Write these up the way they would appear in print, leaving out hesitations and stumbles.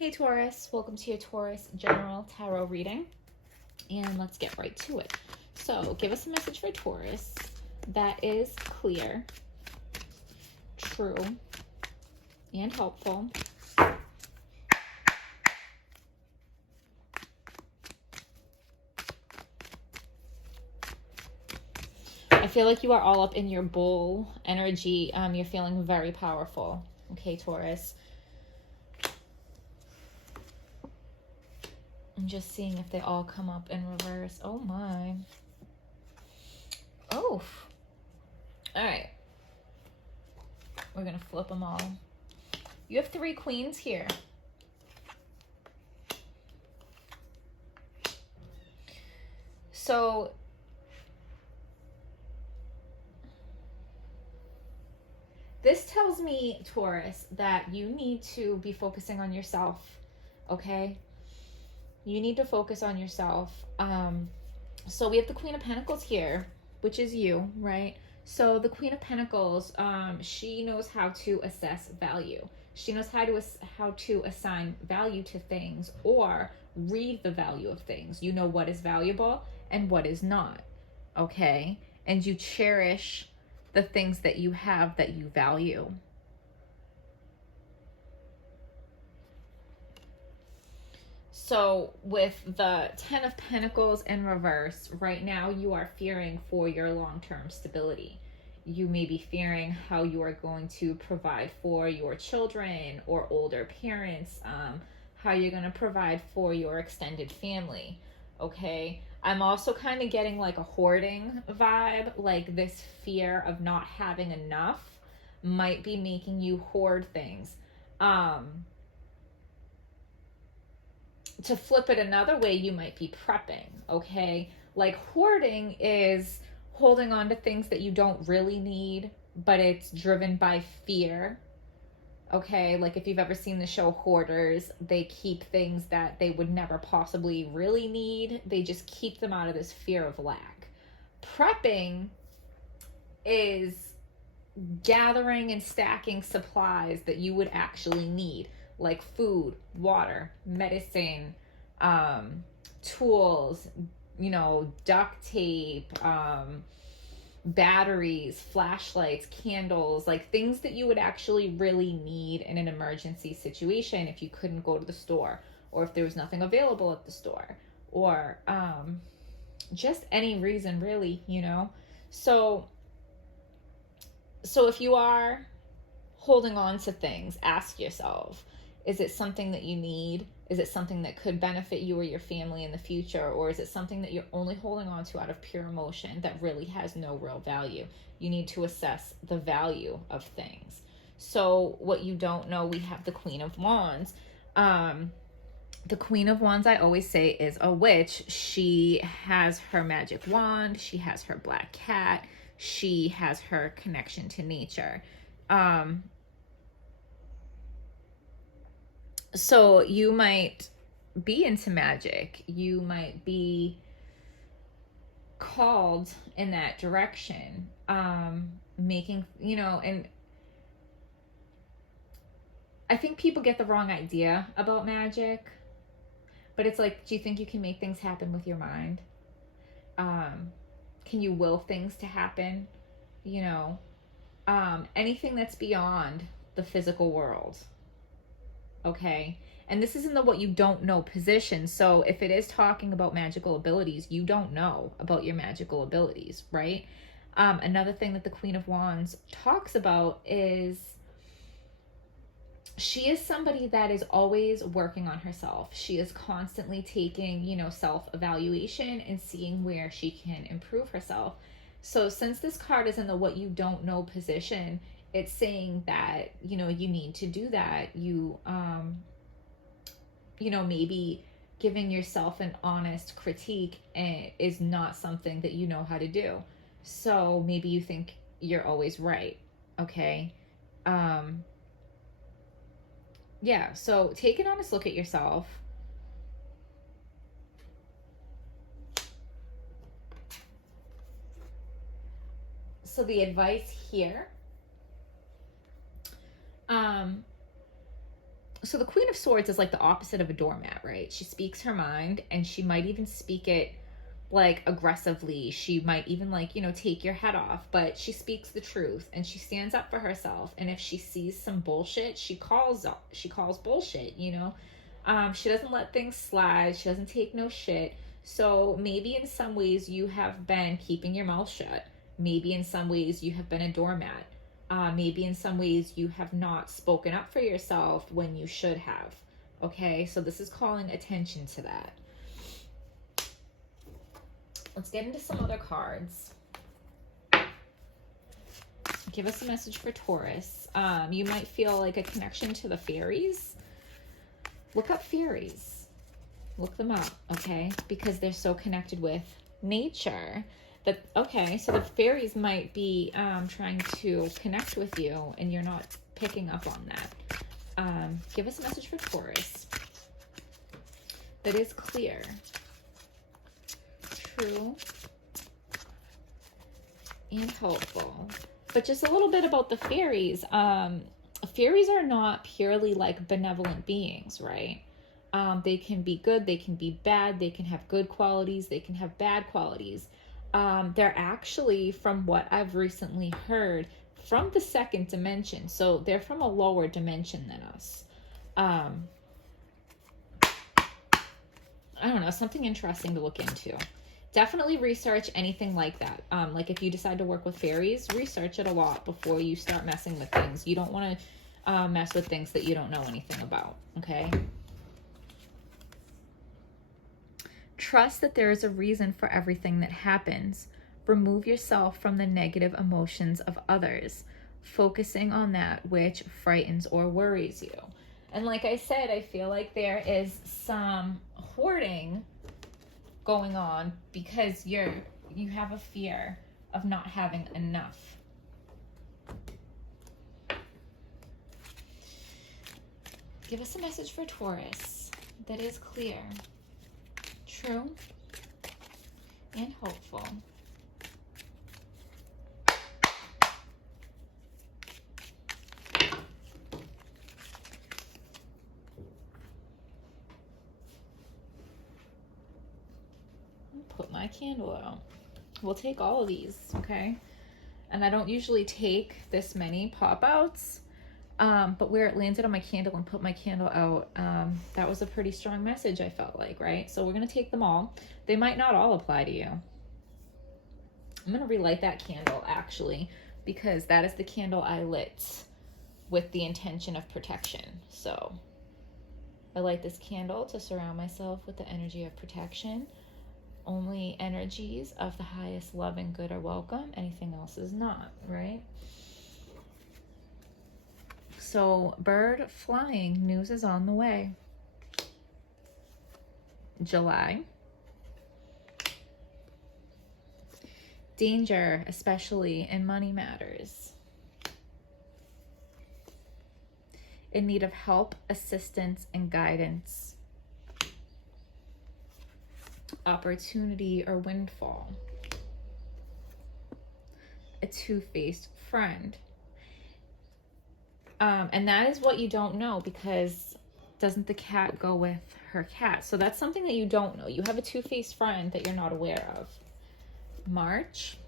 Hey Taurus, welcome to your Taurus General Tarot reading, and let's get right to it. So give us a message for Taurus that is clear, true, and helpful. I feel like you are all up in your bull energy. You're feeling very powerful. Okay, Taurus. I'm just seeing if they all come up in reverse. Oh my. Oh. All right. We're going to flip them all. You have 3 queens here. So this tells me, Taurus, that you need to be focusing on yourself, okay? You need to focus on yourself. So we have the Queen of Pentacles here, which is you, right? So the Queen of Pentacles, she knows how to assess value. She knows how to assign value to things or read the value of things. You know what is valuable and what is not, okay? And you cherish the things that you have that you value. So with the 10 of Pentacles in reverse, right now you are fearing for your long-term stability. You may be fearing how you are going to provide for your children or older parents, how you're going to provide for your extended family, okay? I'm also kind of getting like a hoarding vibe, like this fear of not having enough might be making you hoard things. To flip it another way, you might be prepping, okay? Like hoarding is holding on to things that you don't really need, but it's driven by fear, okay? Like if you've ever seen the show Hoarders, they keep things that they would never possibly really need. They just keep them out of this fear of lack. Prepping is gathering and stacking supplies that you would actually need, like food, water, medicine, tools, duct tape, batteries, flashlights, candles, like things that you would actually really need in an emergency situation if you couldn't go to the store, or if there was nothing available at the store, or just any reason really, So if you are holding on to things, ask yourself, is it something that you need? Is it something that could benefit you or your family in the future? Or is it something that you're only holding on to out of pure emotion that really has no real value? You need to assess the value of things. So what you don't know, we have the Queen of Wands. The Queen of Wands, I always say, is a witch. She has her magic wand. She has her black cat. She has her connection to nature. So you might be into magic. You might be called in that direction, making, and I think people get the wrong idea about magic, but it's like, do you think you can make things happen with your mind? Can you will things to happen? Anything that's beyond the physical world. Okay. And this is in the what you don't know position. So if it is talking about magical abilities, you don't know about your magical abilities, right? Another thing that the Queen of Wands talks about is she is somebody that is always working on herself. She is constantly taking, self-evaluation and seeing where she can improve herself. So since this card is in the what you don't know position, it's saying that, you need to do that. Maybe giving yourself an honest critique is not something that you know how to do. So maybe you think you're always right. Okay. Yeah, so take an honest look at yourself. So the advice here, So the Queen of Swords is like the opposite of a doormat, right? She speaks her mind, and she might even speak it like aggressively. She might even like, take your head off, but she speaks the truth and she stands up for herself. And if she sees some bullshit, she calls bullshit, she doesn't let things slide. She doesn't take no shit. So maybe in some ways you have been keeping your mouth shut. Maybe in some ways you have been a doormat. Maybe in some ways you have not spoken up for yourself when you should have. Okay, so this is calling attention to that. Let's get into some other cards. Give us a message for Taurus. You might feel like a connection to the fairies. Look up fairies. Look them up, okay? Because they're so connected with nature. So the fairies might be trying to connect with you and you're not picking up on that. Give us a message for Taurus that is clear, true, and helpful. But just a little bit about the fairies. Fairies are not purely like benevolent beings, right? They can be good, they can be bad, they can have good qualities, they can have bad qualities. They're actually, from what I've recently heard, from the second dimension. So they're from a lower dimension than us. I don't know, something interesting to look into. Definitely research anything like that. Like if you decide to work with fairies, research it a lot before you start messing with things. You don't want to mess with things that you don't know anything about, okay? Trust that there is a reason for everything that happens. Remove yourself from the negative emotions of others, focusing on that which frightens or worries you. And like I said, I feel like there is some hoarding going on because you have a fear of not having enough. Give us a message for Taurus that is clear, true, and hopeful. Put my candle out. We'll take all of these, okay? And I don't usually take this many pop-outs, but where it landed on my candle and put my candle out, that was a pretty strong message, I felt like, right? So we're going to take them all. They might not all apply to you. I'm going to relight that candle, actually, because that is the candle I lit with the intention of protection. So I light this candle to surround myself with the energy of protection. Only energies of the highest love and good are welcome. Anything else is not, right? So, bird flying, news is on the way. July. Danger, especially in money matters. In need of help, assistance, and guidance. Opportunity or windfall. A two-faced friend. And that is what you don't know, because doesn't the cat go with her cat? So that's something that you don't know. You have a two-faced friend that you're not aware of. March.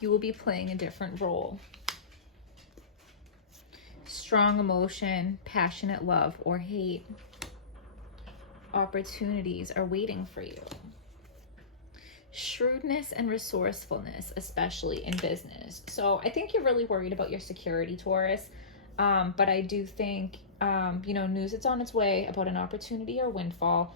You will be playing a different role. Strong emotion, passionate love or hate. Opportunities are waiting for you. Shrewdness and resourcefulness, especially in business. So I think you're really worried about your security, Taurus. But I do think, news is on its way about an opportunity or windfall.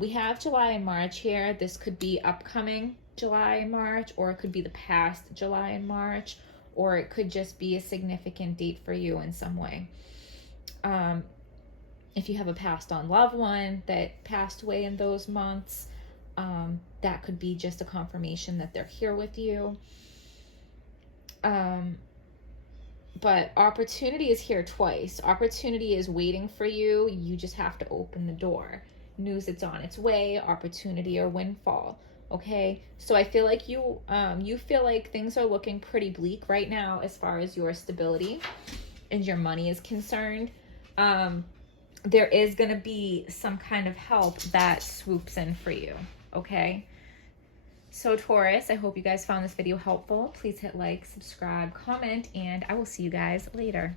We have July and March here. This could be upcoming July and March, or it could be the past July and March, or it could just be a significant date for you in some way. If you have a passed on loved one that passed away in those months, that could be just a confirmation that they're here with you. But opportunity is here twice. Opportunity is waiting for you. You just have to open the door. News, it's on its way. Opportunity or windfall. Okay, so I feel like you feel like things are looking pretty bleak right now as far as your stability and your money is concerned. There is going to be some kind of help that swoops in for you. Okay, so Taurus, I hope you guys found this video helpful. Please hit like, subscribe, comment, and I will see you guys later.